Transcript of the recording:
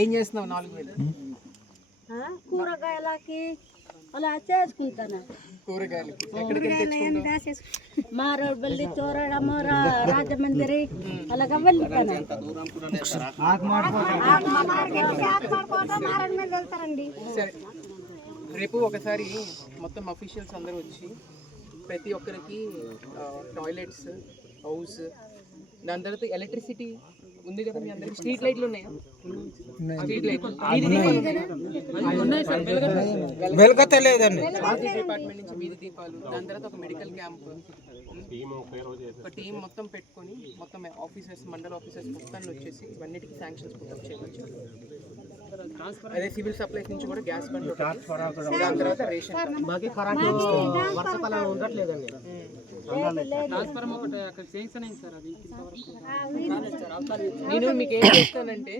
ఏం చేస్తున్నావు 4,000? కూరగాయలకి అలా చేసుకుంటాను. కూరగాయలు ఎక్కడికి తెచ్చుకుంటావు? మారేడుపల్లి, చోరడము, రాజమండ్రి అలాగా వెళ్తాను. సరే, రేపు ఒకసారి మొత్తం అఫీషియల్స్ అందరూ వచ్చి ప్రతి ఒక్కరికి టాయిలెట్స్, హౌస్, దాని తర్వాత ఎలక్ట్రిసిటీ ఉంది కదా మీ అందరికి? స్ట్రీట్ లైట్లు ఉన్నాయా? స్ట్రీట్ లైట్లు వెలగలేదండి. డిపార్ట్మెంట్ నుంచి వీధి దీపాలు, దాని తర్వాత ఒక మెడికల్ క్యాంప్, ఒక టీం మొత్తం పెట్టుకొని మొత్తం ఆఫీసర్స్, మండల ఆఫీసర్స్ మొత్తాన్ని వచ్చేసి ఇవన్నిటికీ శాంక్షన్స్ పుట్టప్ చేయవచ్చు. అదే సివిల్ సప్లైస్ నుంచి కూడా గ్యాస్ బండ్, దాని తర్వాత రేషన్ నేను మీకు ఏం చేస్తానంటే